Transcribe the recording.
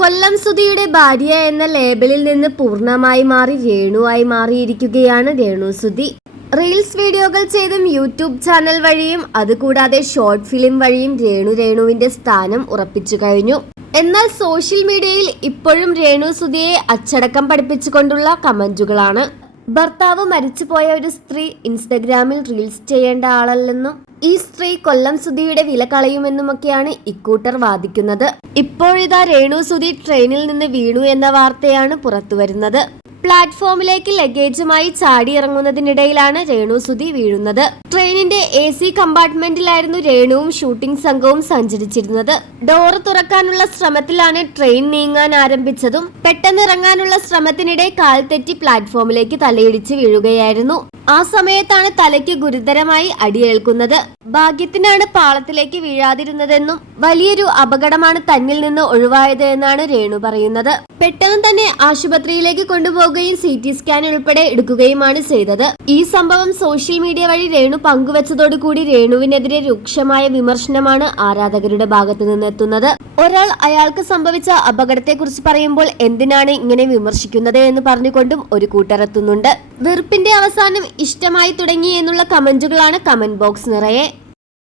കൊല്ലം സുധിയുടെ ഭാര്യ എന്ന ലേബലിൽ നിന്ന് പൂർണ്ണമായി മാറി രേണുവായി മാറിയിരിക്കുകയാണ് രേണു സുധി. റീൽസ് വീഡിയോകൾ ചെയ്തും യൂട്യൂബ് ചാനൽ വഴിയും അതുകൂടാതെ ഷോർട്ട് ഫിലിം വഴിയും രേണുവിന്റെ സ്ഥാനം ഉറപ്പിച്ചു കഴിഞ്ഞു. എന്നാൽ സോഷ്യൽ മീഡിയയിൽ ഇപ്പോഴും രേണു സുധിയെ അച്ചടക്കം പഠിപ്പിച്ചുകൊണ്ടുള്ള കമന്റുകളാണ്. ഭർത്താവ് മരിച്ചുപോയ ഒരു സ്ത്രീ ഇൻസ്റ്റഗ്രാമിൽ റീൽസ് ചെയ്യേണ്ട ആളല്ലെന്നും ഈ സ്ത്രീ കൊല്ലം സുധിയുടെ വില കളയുമെന്നുമൊക്കെയാണ് ഇക്കൂട്ടർ വാദിക്കുന്നത്. ഇപ്പോഴിതാ രേണു സുധി ട്രെയിനിൽ നിന്ന് വീണു എന്ന വാർത്തയാണ് പുറത്തുവരുന്നത്. പ്ലാറ്റ്ഫോമിലേക്ക് ലഗേജുമായി ചാടി ഇറങ്ങുന്നതിനിടയിലാണ് രേണു സുധി വീഴുന്നത്. ട്രെയിനിന്റെ AC കമ്പാർട്ട്മെന്റിലായിരുന്നു രേണുവും ഷൂട്ടിംഗ് സംഘവും സഞ്ചരിച്ചിരുന്നത്. ഡോറ് തുറക്കാനുള്ള ശ്രമത്തിലാണ് ട്രെയിൻ നീങ്ങാൻ ആരംഭിച്ചതും പെട്ടെന്ന് ഇറങ്ങാനുള്ള ശ്രമത്തിനിടെ കാൽ തെറ്റി പ്ലാറ്റ്ഫോമിലേക്ക് തലയിടിച്ച് വീഴുകയായിരുന്നു. ആ സമയത്താണ് തലയ്ക്ക് ഗുരുതരമായി അടിയേൽക്കുന്നത്. ഭാഗ്യത്തിനാണ് പാളത്തിലേക്ക് വീഴാതിരുന്നതെന്നും വലിയൊരു അപകടമാണ് തന്നിൽ നിന്ന് ഒഴിവായത് എന്നാണ് രേണു പറയുന്നത്. പെട്ടെന്ന് തന്നെ ആശുപത്രിയിലേക്ക് കൊണ്ടുപോകുകയും CT സ്കാൻ ഉൾപ്പെടെ എടുക്കുകയുമാണ് ചെയ്തത്. ഈ സംഭവം സോഷ്യൽ മീഡിയ വഴി രേണു പങ്കുവച്ചതോടുകൂടി രേണുവിനെതിരെ രൂക്ഷമായ വിമർശനമാണ് ആരാധകരുടെ ഭാഗത്തു നിന്നെത്തുന്നത്. ഒരാൾ അയാൾക്ക് സംഭവിച്ച അപകടത്തെക്കുറിച്ച് പറയുമ്പോൾ എന്തിനാണ് ഇങ്ങനെ വിമർശിക്കുന്നത് എന്ന് പറഞ്ഞുകൊണ്ടും ഒരു കൂട്ടരെത്തുന്നുണ്ട്. വെറുപ്പിന്റെ അവസാനം ഇഷ്ടമായി തുടങ്ങി എന്നുള്ള കമന്റുകളാണ് കമന്റ് ബോക്സ് നിറയെ.